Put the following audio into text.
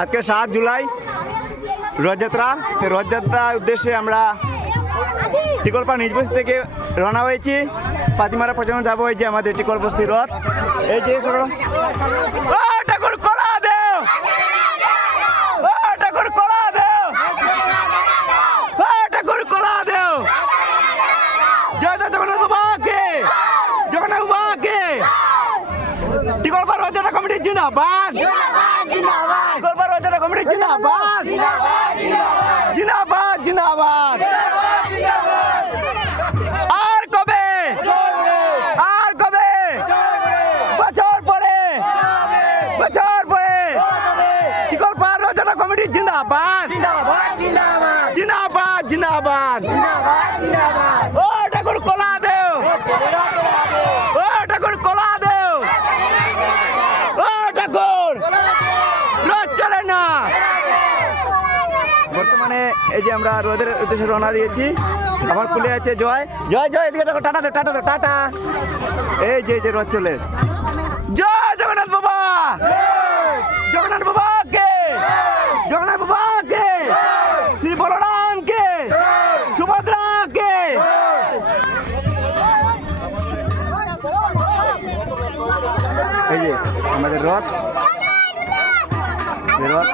আজকে 7 জুলাই রথযাত্রা। রথযাত্রার উদ্দেশ্যে আমরা টিকলপাড় নিজ বস্তি থেকে রওনা হয়েছি। পাতিমারা পর্যন্ত যাবো। এই যে আমাদের টিকল বস্তির রথ। এই যে ঠাকুর কলা দেও, ঠাকুর কলা দেও, ঠাকুর কলা দেও। জয় জয় জগন্নাথ বাবাকে, জগন্নাথ বাবাকে। টিকলপাড় রথযাত্রা কমিটি জিন্দাবাদ, টিকলপাড় রথযাত্রা কমিটি জিন্দাবাদ, জিন্দাবাদ, জিন্দাবাদ। আর কবে, আর কবে? বছর পরে, বছর পরে। টিকলপাড় রথযাত্রা কমিটি জিন্দাবাদ, জিন্দাবাদ, জিন্দাবাদ। ও ঠাকুর কলা দেও, ও ঠাকুর কলা দেও, ও ঠাকুর রথ চলে না। বর্তমানে এই যে আমরা রোদের উদ্দেশ্যে রওনা দিয়েছি। আমার খুলে আছে জয়, জয় জয়। এদিকে দেখো, টাটা দে, টাটা দে, টাটা। এই যে রথ চলে। জয় জগন্নাথ বাবা, জগন্নাথ বাবা কে, জগন্নাথ বাবা কে, শ্রী বলরাম কে, সুভদ্রা কে। এই যে আমাদের রথ, রথ।